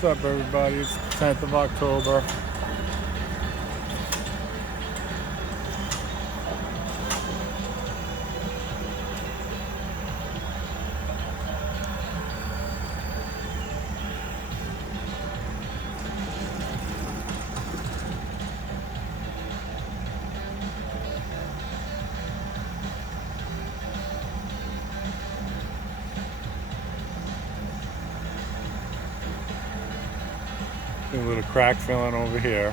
What's up, everybody? It's the 10th of October. A little crack filling over here.